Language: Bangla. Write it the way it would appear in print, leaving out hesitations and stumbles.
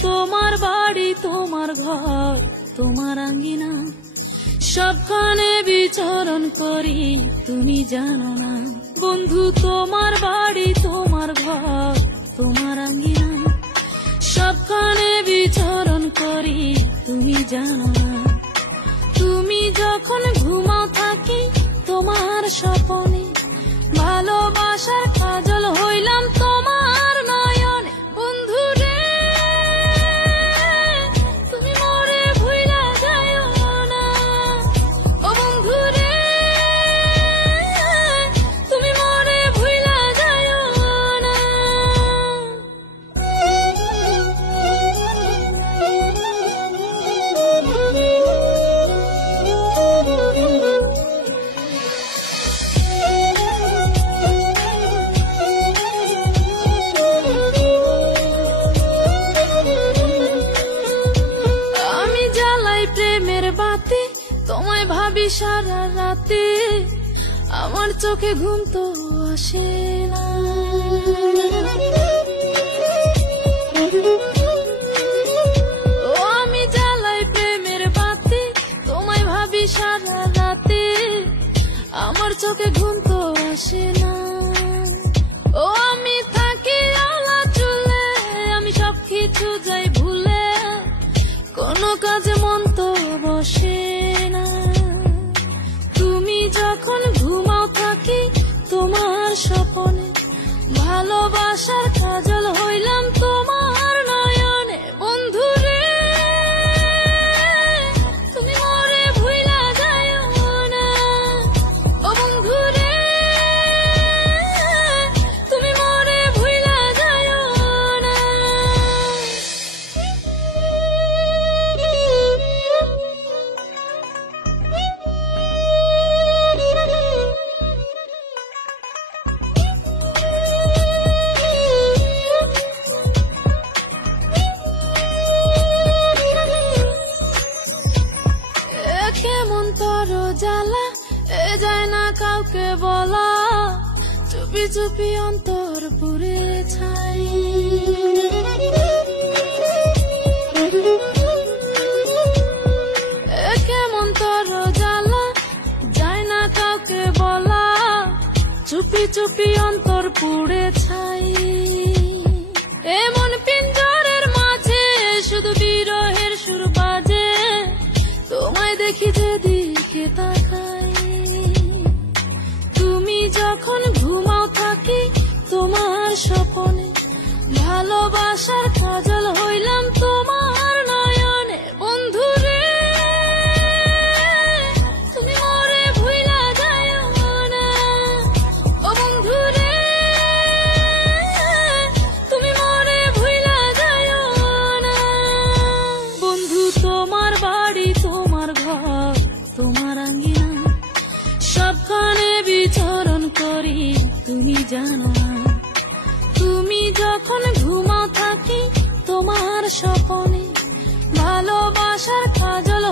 তোমার বাড়ি তোমার ঘর তোমার আঙ্গিনা সবখানে বিচরণ করি তুমি জানো না বন্ধু তোমার বাড়ি তোমার ঘর তোমার আঙ্গিনা সবখানে বিচরণ করি তুমি জানো না তুমি যখন ঘুমাও থাকি তোমার স্বপ্নে ভালোবাসার কাজল হইলাম তোমার নয়নে বন্ধু রে তুমি মরে ভুইলা যাও না ও বন্ধু রে তুমি মরে ভুইলা যাও না প্রেমের বাতি তোমায় ভাবি সারা রাতে আমার চোখে ঘুম তো আসে না ও আমি জ্বালাই প্রেমের বাতি তোমায় ভাবি সারা রাতে আমার চোখে ঘুম তো আসে না ও আমি থাকি আলা চুলে আমি সব কিছু যাই ভুলে কোনো কাজে মন তো বসে না তুমি যখন ঘুমাও থাকি তোমার স্বপ্নে ভালোবাসার কাজল হইলাম তোমার নয়নে বন্ধু রে তুমি মরে ভুইলা যাও না ও বন্ধু রে তুমি মরে ভুইলা যাও না কেমন তোর জ্বালা এ যায় না কাউকে বলা চুপি চুপি অন্তর পুরে ছাই কেমন তোর জ্বালা যায় না কাউকে বলা চুপি চুপি অন্তর পুড়ে ছাই এমন পিঞ্জরের মাঝে শুধু বিরহের সুর বাজে তোমায় দেখি যেদিকে তাকাই তুমি যখন ঘুমাও থাকি তোমার স্বপ্নে ভালোবাসার কাজল হইলাম তোমার নয়নে বন্ধু রে তুমি মরে ভুইলা যাও না ও বন্ধু রে তুমি মরে ভুইলা যাও না বন্ধু তোমার বাড়ি তোমার ঘর তোমার আঙ্গিনা সবখানে বিচরণ করি তুমি জানো না তুমি যখন ঘুমাও থাকি তোমার স্বপ্নে ভালোবাসার কাজল